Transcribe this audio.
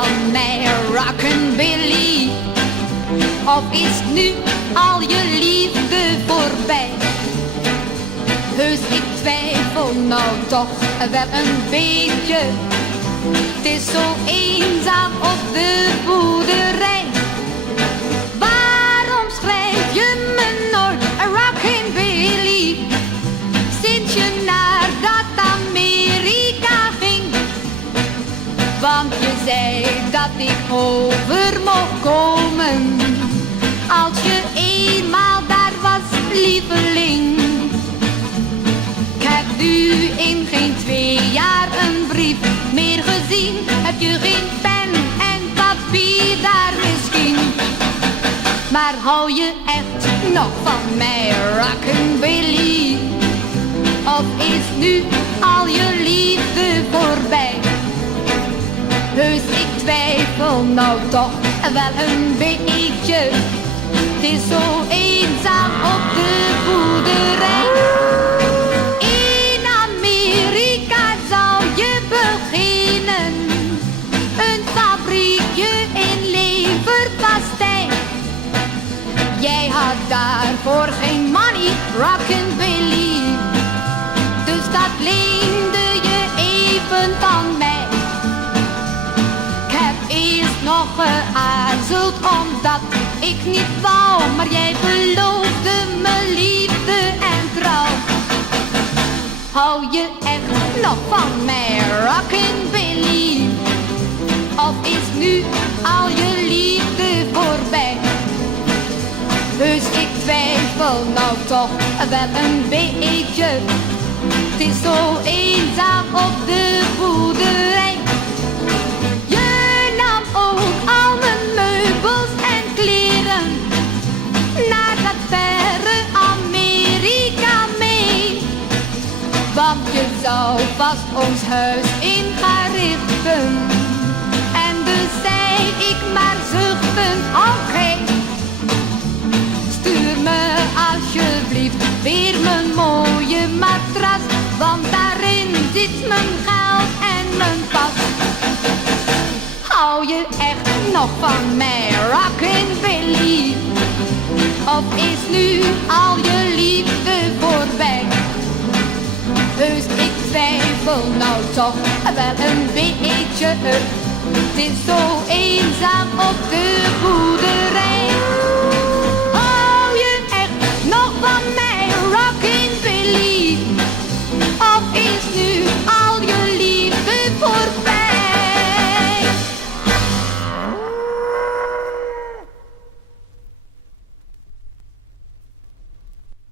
van mij rockabilly? Of is nu al je liefde voorbij? Heus, ik twijfel nou toch wel een beetje. Het is zo eenzaam op de boerderij. Waarom schrijf je me nooit een rockabilly? Sinds je naar dat Amerika ging. Want je zei dat ik over mocht komen. Als je eenmaal daar was, lieveling. Ik heb u in geen 2 jaar een brief meer gezien. Heb je geen pen en papier daar misschien? Maar hou je echt nog van mij rockabilly? Of is nu al je liefde voorbij? Heus, ik twijfel nou toch wel een beetje. Het is zo eenzaam op de boerderij. In Amerika zou je beginnen, een fabriekje in leverpastei. Jij had daarvoor geen money, rockabilly. Dus dat leende je even van mij. Ik heb eerst nog geaarzeld omdat ik niet wou, maar jij beloofde me liefde en trouw. Hou je echt nog van mij rockabilly? Of is nu al je liefde voorbij? Dus ik twijfel nou toch wel een beetje. Het is zo eenzaam op de boerderij. Je nam ook al mijn meubels en kleren naar dat verre Amerika mee. Want je zou vast ons huis in gaan richten. En dus zei ik maar zuchtend, oké. Stuur me alsjeblieft weer mijn mooie matras, want daarin zit mijn geld en mijn pas. Hou je echt nog van mij rockabilly? Of is nu al je liefde voorbij? Dus ik twijfel nou toch wel een beetje. Het is zo eenzaam op de boerderij.